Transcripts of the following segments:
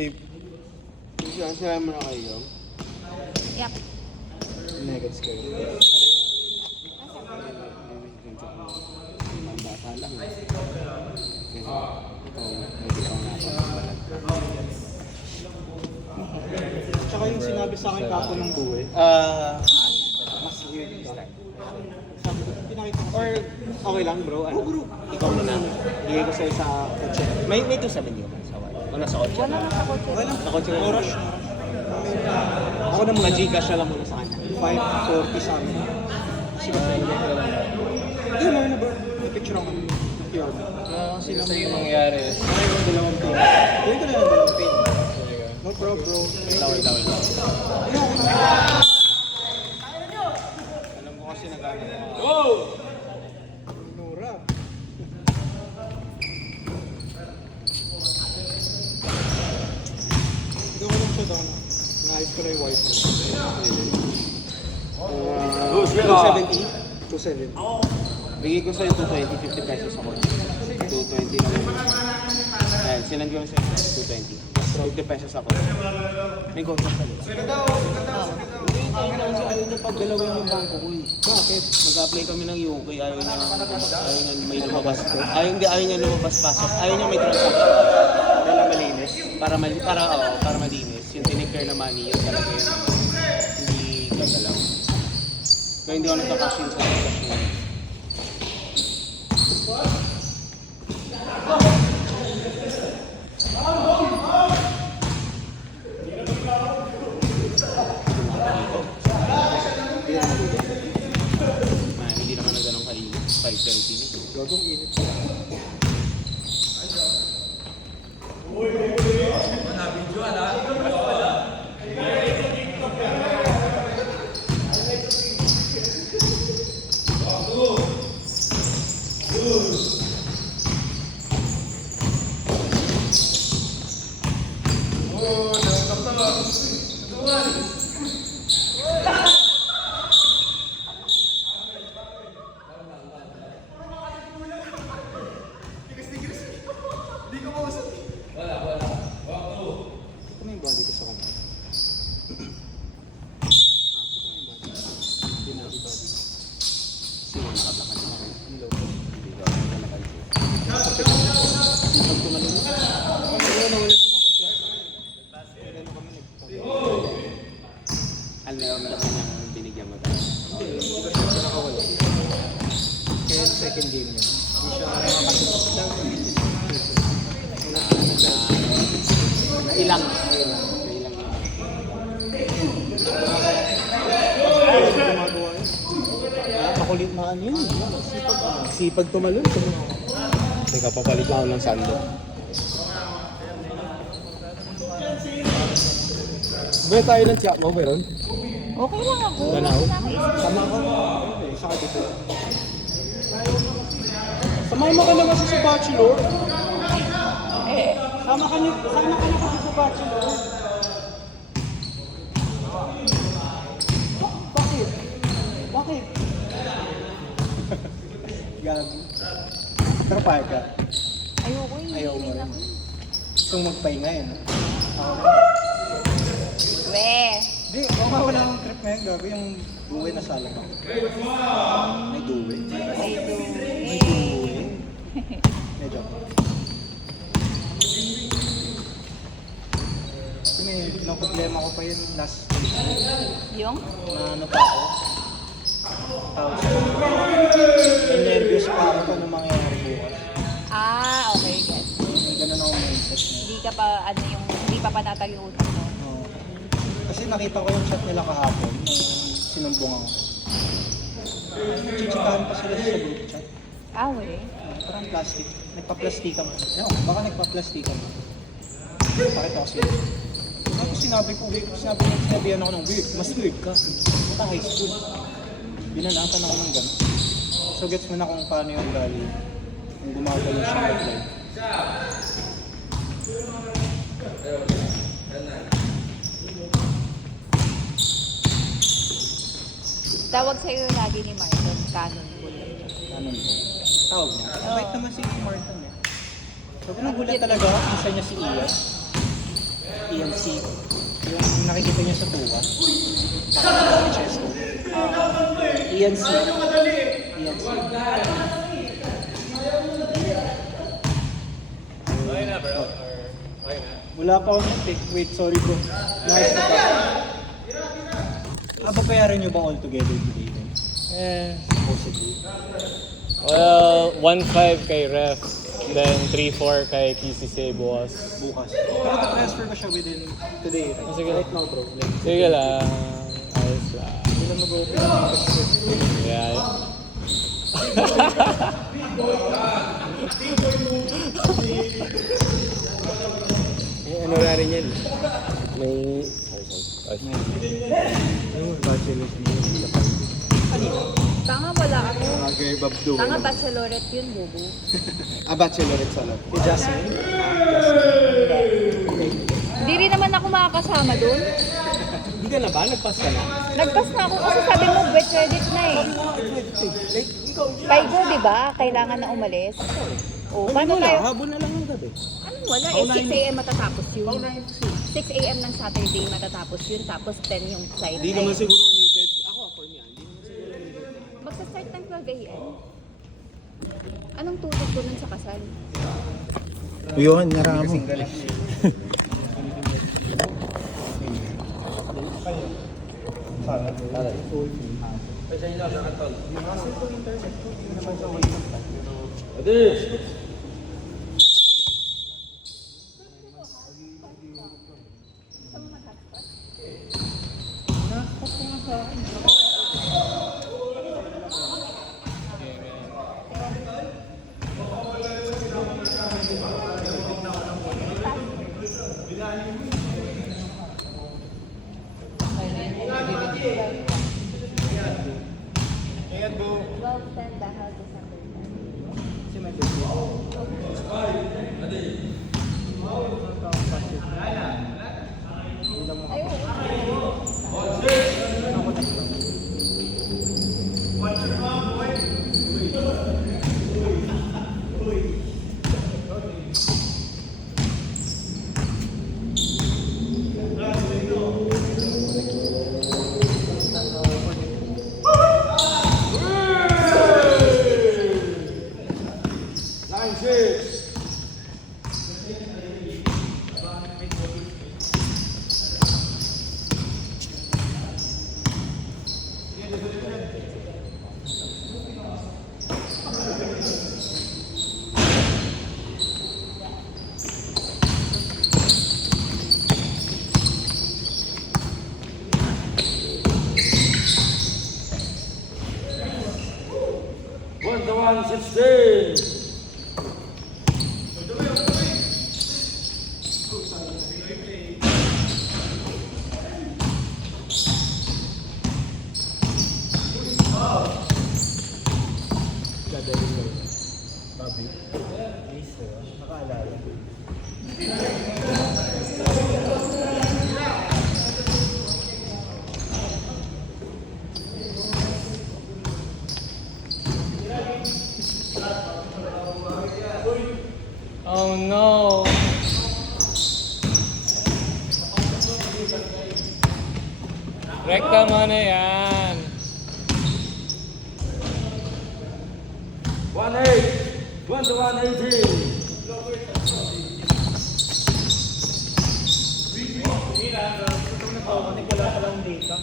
Sila mo na kayo? Yep. Nuggets kayo. Bata lang. Tsaka yung sinabi sa akin kapo ng buwe. Mas weird ka. Sabi ko, pinakita ko. Or okay lang bro, ano? Bro. Ikaw na lang. Higay ko sa'yo sa kotse. May 270 naman sa wala. Wala sa kotse. Wala na sa kotse. Wala. Sa kotse. No rush. Ako na muna. Gcash na lang muna sa kanya. 540 sa amin. Sige. Hindi, meron na bro. May picture ako. PR. Kasi naman yung mangyari. Ay, yung dalawang pin. Hindi ko na yung dalawang pin. No problem bro. Laway. Alam ko kasi nag-ano mga... Nora. Hindi ko lang siya down. Naayos ko na yung wifi. 270? 270. Bigay ko sa'yo 220, 50 pesos ako. 220 lang. Ayan, sinand ko lang sa'yo 220. 50 pesos ako. May contract ka din. Ayaw niya paggalawin yung bangko ko eh. Bakit? Mag-apply kami ng UK, ayaw niya may lumabas. Ayaw niya lumabas pasok. Ayaw niya may transaction. Dala malinis. Para malinis. Yung tinake na money, yun talaga yun. Hindi gagalaw. Kaya hindi ako nagka-cash in sa transaction. Hindi naman na ganun kainit. 5:30 na. Gagong init. Ito na yung body ko sa kanya. Hindi na yung body. Sino nakablakad na ako? Hello. Hindi ko ako nalakad ko. Sipag tumalun. Pero nawala siya ng kumpiyansa. Kaya na kami Alam mo naman niyang binigyan mo tayo. Hindi kasi siya nakawala. Kaya yung second game niya. Hindi siya nakakasip. Na ilang yun. Gumagawa yun. Makulit na ano yun. Sipag tumalun. Teka, papalit lang ako ng sando. Ba tayo ng tiyak mo, meron? Okay lang ako. Ganaw? Sama ko. Saka dito. Samahan mo ka naman sa bachelor. Eh, Sama ka na kasi sa bachelor. Bakit? Bakit? Gago. Pero payag ka. ayoko eh. Ayaw mo rin. Gusto mong magpahinga yun. We. Di, wala akong trip ngayon, gabi yung buwi na sala ko. May duwi. Ay, May duwi. Medyo. Yung problema ko pa yun last week. Yung? Na ano pa ako. Tapos, nervous pa ako kung ano mangyayari bukas. Ah, okay. Yes. May ganun ako mindset na. Hindi ka pa, hindi pa panatag yung utak mo. Oo. Kasi nakita ko yung chat nila kahapon nung sinumbong ako. Chichikahan pa sila sa group chat. Ah, we. Parang plastic. Nagpa-plastikan mo. Ewan, baka nagpa-plastikan mo. Bakit ako sila? Tapos sinabihan ako ng weird. Mas weird ka. Mata high school. Binanatan ako ng gano'n. So gets mo na kung paano yung value. Kung gumagalaw siya mag-reply. Tawag sa'yo lagi ni Marlon, Canon Bullet. Ano mo? Tawag niya. Bait naman si Martin eh. Sabi nang gulat talaga, isa niya si Ian. ENC. Yung nakikita niyo sa tuwa. Sa chest ko. ENC. ENC. Wala pa akong pick. Wait, sorry bro. Nice na pa. Babayaran niyo ba all together today? Eh, Possibly. well, 1.5 kay Ref, then 3.4 kay TCC bukas. Bukas. Pero transfer ko siya within today. Right? Sige. Right now bro. Like, Sige lang. Ayos lang. hindi na mag-open ang Yeah. Ano na rin yan? May... Tanga wala ako. Agay babdo. Tanga bachelorette yun, bobo. Bachelorette sa loob. Kay Jasmine? Hindi rin naman ako makakasama doon. Hindi ka na ba? Nagpas ka na? Nagpas na ako kasi sabi mo wet credit na eh. Paigo, di ba? Kailangan na umalis. O, paano tayo? Habol na lang ang gabi. Anong wala? Eh, 6 a.m. matatapos yun. 6 a.m. ng Saturday matatapos yun. Tapos 10 yung side. Hindi naman siguro needed. Ako, for me, hindi naman siguro needed. Magsa-start ng 12 a.m. Anong tutok ko nun sa kasal? Yun, naramo. Ayan bro. 12-10 dahil December 10. Si Medyo. Oh no! Rekta mo na yan! 1-8! 1-1-18! Nagkakanik wala pa lang data.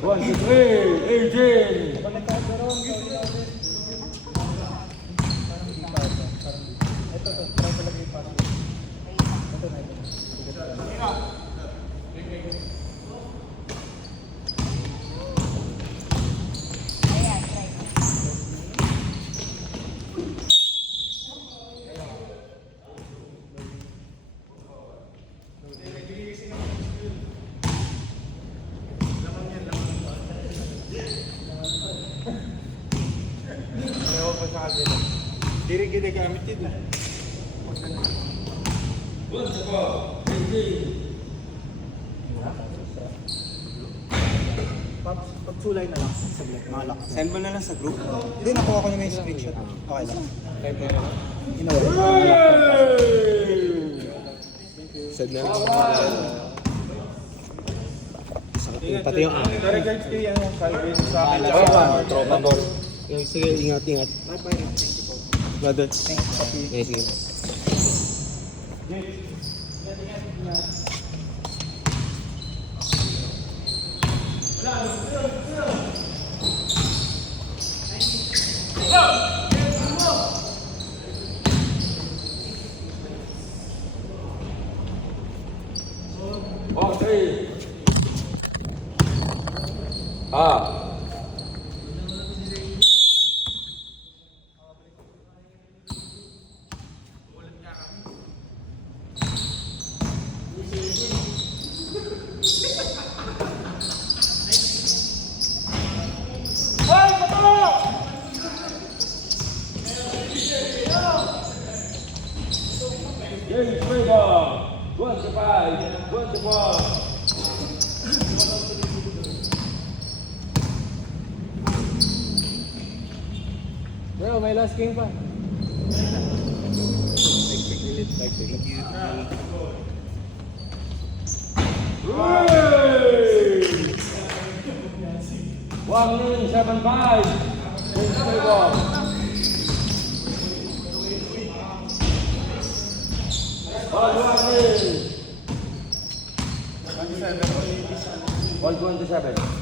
One, two, three, 18! Kapag nagkakaroon, ito, try talaga yung password. Ito na ito. Ayan, try ko. Ayaw pa sa kanila. Hindi rin ginagamit yun eh. Pagsulay na lang, saglit, malak. Send mo na lang sa group. Hindi, nakuha ko na may screenshot. Okay lang. Sad na. Pati yung Regards kay Calvin sa akin. tropa ko. Sige, ingat. Brother. Yes, sige. Okay. Ah. James Vega, 25, 21. Bro, may last game pa. Hey! 1-7-5. James Vega. One 27.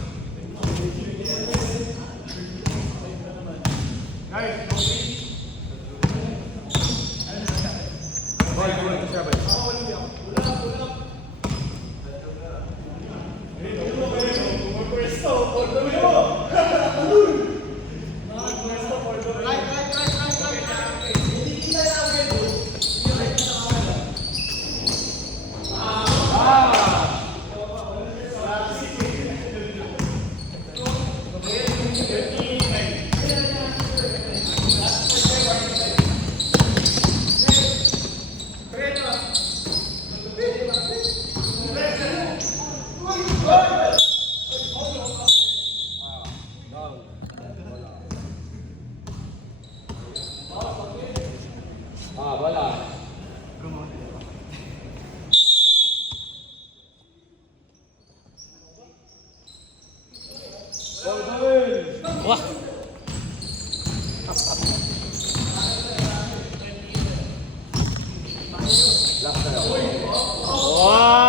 Wah! Wow!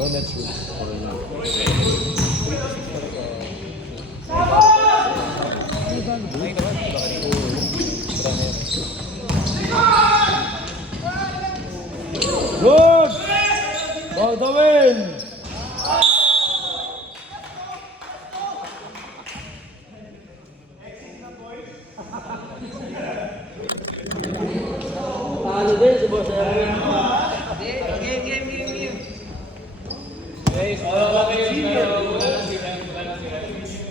Oh, that's true. Good! For the win! Talo din si Boss Erwin. Game.